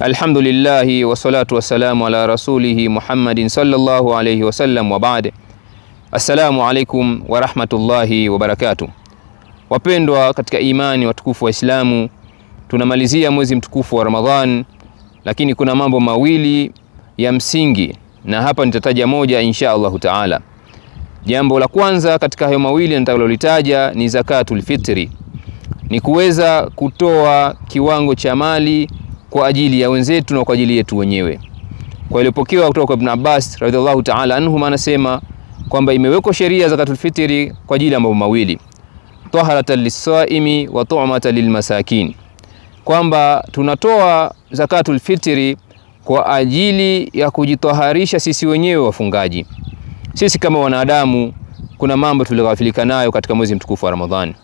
Alhamdulillahi wassalatu wassalamu ala rasulihi Muhammadin sallallahu alayhi wasallam wa ba'd. Assalamu alaikum wa rahmatullahi wa barakatuh. Wapendwa katika imani watukufu wa Islamu, tunamalizia mwezi mtukufu wa Ramadhan, lakini kuna mambo mawili ya msingi na hapa nitataja moja insha Allah taala. Jambo la kwanza katika hayo mawili nitakalolitaja ni zakatul fitri. Ni kuweza kutoa kiwango cha mali kwa ajili ya wenzetu na kwa ajili yetu wenyewe. Kwa iliyopokewa kutoka kwa Ibn Abbas radhiallahu ta'ala anhu, anasema kwamba imewekwa sheria zakatul fitri kwa ajili ya mambo mawili: taharatan lis-saimi wa tu'matan lil-masakin. Kwamba tunatoa zakatul fitri kwa ajili ya kujitaharisha sisi wenyewe wafungaji. Sisi kama wanadamu kuna mambo tulighafilika nayo katika mwezi mtukufu wa Ramadhani.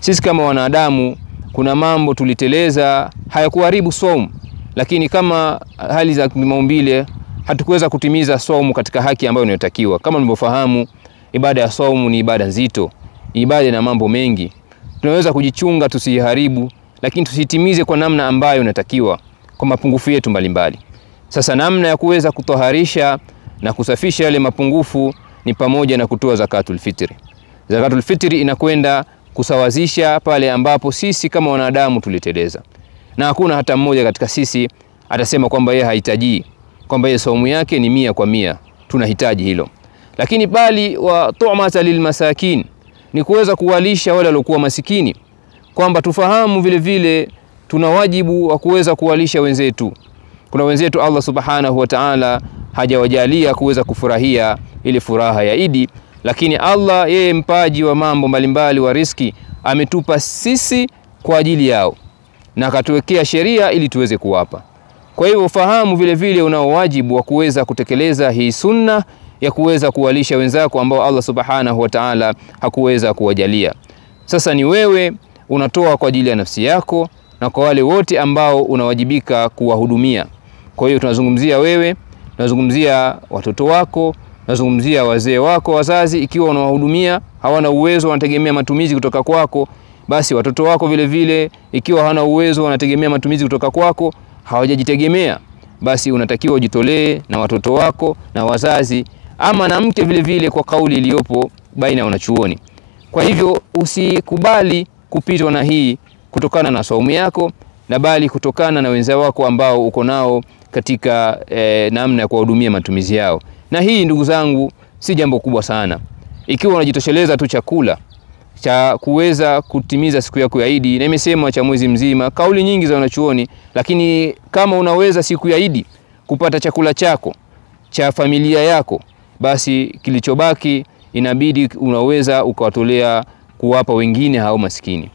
Sisi kama wanadamu kuna mambo tuliteleza, hayakuharibu saumu, lakini kama hali za maumbile hatukuweza kutimiza saumu katika haki ambayo inayotakiwa. Kama mlivyofahamu, ibada ya saumu ni ibada nzito, ibada na mambo mengi. Tunaweza kujichunga tusiharibu, lakini tusitimize kwa namna ambayo inatakiwa kwa mapungufu yetu mbalimbali. Sasa namna ya kuweza kutoharisha na kusafisha yale mapungufu ni pamoja na kutoa zakatul fitri. Zakatul fitri inakwenda kusawazisha pale ambapo sisi kama wanadamu tuliteleza. Na hakuna hata mmoja katika sisi atasema kwamba yeye hahitaji, kwamba yeye saumu yake ni 100%. Tunahitaji hilo. Lakini bali wa tu'mata lilmasakin ni kuweza kuwalisha wale waliokuwa masikini, kwamba tufahamu vile vile tuna wajibu wa kuweza kuwalisha wenzetu. Kuna wenzetu Allah subhanahu wa ta'ala hajawajalia kuweza kufurahia ile furaha ya Idi, lakini Allah yeye mpaji wa mambo mbalimbali wa riziki ametupa sisi kwa ajili yao na akatuwekea sheria ili tuweze kuwapa. Kwa hivyo ufahamu vile vile unao wajibu wa kuweza kutekeleza hii sunna ya kuweza kuwalisha wenzako ambao Allah subhanahu wa ta'ala hakuweza kuwajalia. Sasa ni wewe unatoa kwa ajili ya nafsi yako na kwa wale wote ambao unawajibika kuwahudumia. Kwa hiyo tunazungumzia wewe, tunazungumzia watoto wako, tunazungumzia wazee wako, wazazi ikiwa unawahudumia, hawana uwezo wanategemea matumizi kutoka kwako, basi watoto wako vile vile ikiwa hawana uwezo wanategemea matumizi kutoka kwako, hawajajitegemea, basi unatakiwa ujitolee na watoto wako na wazazi, ama na mke vile vile kwa kauli iliyopo baina ya wanachuoni. Kwa hivyo usikubali kupitwa na hii kutokana na saumu yako, na bali kutokana na wenzao wako ambao uko nao katika namna ya kuwahudumia matumizi yao. Na hii ndugu zangu si jambo kubwa sana. Ikiwa unajitosheleza tu chakula cha kuweza kutimiza siku yako ya Idi, na imesema cha mwezi mzima, kauli nyingi za wanachuoni, lakini kama unaweza siku ya Idi kupata chakula chako cha familia yako, basi kilichobaki inabidi unaweza ukawatolea kuwapa wengine hao maskini.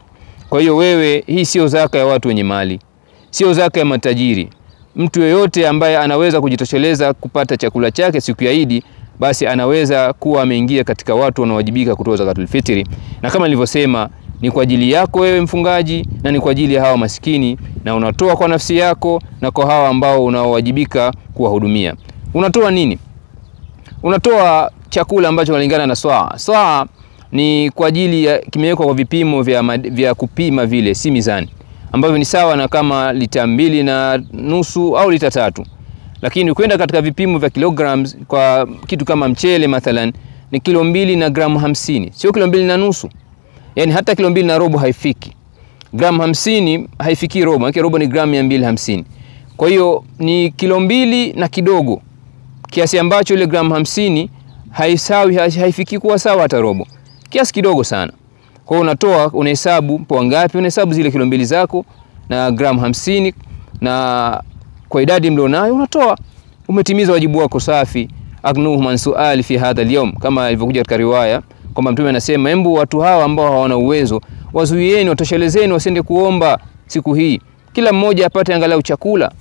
Kwa hiyo wewe, hii sio zaka ya watu wenye mali, sio zaka ya matajiri. Mtu yeyote ambaye anaweza kujitosheleza kupata chakula chake siku ya Idi, basi anaweza kuwa ameingia katika watu wanaowajibika kutoa zakatul fitri. Na kama nilivyosema, ni kwa ajili yako wewe mfungaji na ni kwa ajili ya hawa maskini, na unatoa kwa nafsi yako na kwa hawa ambao unaowajibika kuwahudumia. Unatoa nini? Unatoa chakula ambacho kinalingana na swaa. Swaa ni kwa ajili ya kimewekwa kwa vipimo vya kupima vile, si mizani, ambavyo ni sawa na kama lita 2.5 au lita 3. Lakini ukienda katika vipimo vya kilograms, kwa kitu kama mchele mathalan ni kilo 2 na gramu 50, sio kilo 2.5. Yani hata kilo 2 na robo haifiki. Gramu 50 haifiki robo, maana robo ni gramu 250. Kwa hiyo ni kilo 2 na kidogo, kiasi ambacho ile gramu 50 haisawi, haifiki kuwa sawa hata robo, kiasi kidogo sana. Kwa hiyo unatoa, unahesabu poa ngapi, unahesabu zile kilo 2 zako na gramu 50, na kwa idadi mlionayo unatoa. Umetimiza wajibu wako safi. Agnuhum an suali fi hadha al-yawm, kama ilivyokuja katika riwaya kwamba Mtume anasema, embu watu hawa ambao hawana uwezo wazuieni, watoshelezeni, wasiende kuomba siku hii, kila mmoja apate angalau chakula.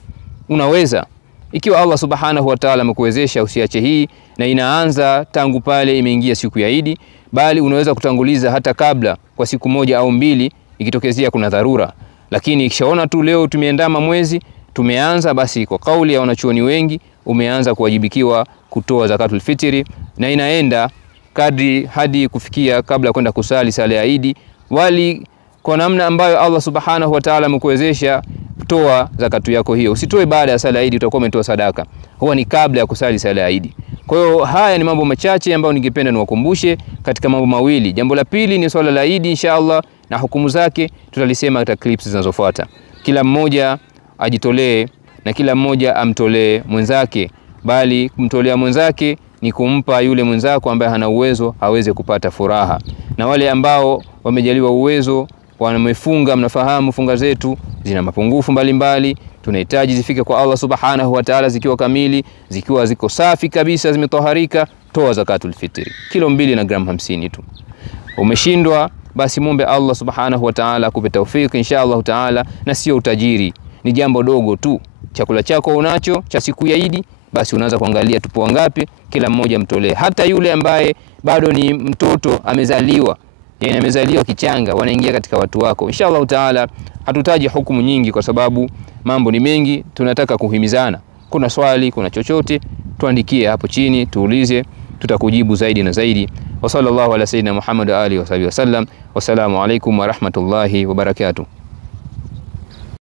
Unaweza, ikiwa Allah subhanahu wa ta'ala amekuwezesha, usiache hii, na inaanza tangu pale imeingia siku ya Idi, bali unaweza kutanguliza hata kabla kwa siku 1 au 2 ikitokezea kuna dharura. Lakini ikishaona tu leo tumeendama mwezi tumeanza, basi kwa kauli ya wanachuoni wengi umeanza kuwajibikiwa kutoa zakatul fitri, na inaenda kadri hadi kufikia kabla kwenda kusali sala ya Idi, wali kwa namna ambayo Allah subhanahu wa ta'ala amekuwezesha toa zakatu yako hiyo. Usitoe baada ya sala ya Eid, utakuwa umetoa sadaka. Huwa ni kabla ya kusali sala ya Eid. Kwa hiyo haya ni mambo machache ambayo ningependa niwakumbushe katika mambo mawili. Jambo la pili ni swala la Eid inshallah, na hukumu zake tutalisema katika clips zinazofuata. Kila mmoja ajitolee na kila mmoja amtolee mwenzake, bali kumtolea mwenzake ni kumpa yule mwenzako ambaye hana uwezo aweze kupata furaha. Na wale ambao wamejaliwa uwezo, wamefunga, mnafahamu funga zetu zina mapungufu mbalimbali, tunahitaji zifike kwa Allah subhanahu wa ta'ala zikiwa kamili, zikiwa ziko safi kabisa, zimetoharika. Toa zakatul fitri kilo 2 na gramu 50 tu. Umeshindwa, basi muombe Allah subhanahu wa ta'ala akupe taufiki inshallah ta'ala, na sio utajiri, ni jambo dogo tu. Chakula chako unacho cha siku ya Eid, basi unaanza kuangalia tupo ngapi, kila mmoja mtolee. Hata yule ambaye bado ni mtoto amezaliwa, yani amezaliwa kichanga, wanaingia katika watu wako inshallah ta'ala. Hatutaji hukumu nyingi kwa sababu mambo ni mengi, tunataka kuhimizana. Kuna swali, kuna chochote, tuandikie hapo chini, tuulize, tutakujibu zaidi na zaidi. Wa sallallahu ala sayyidina Muhammad wa alihi wa sahbihi wasallam. Wassalamu alaykum wa rahmatullahi wa barakatuh.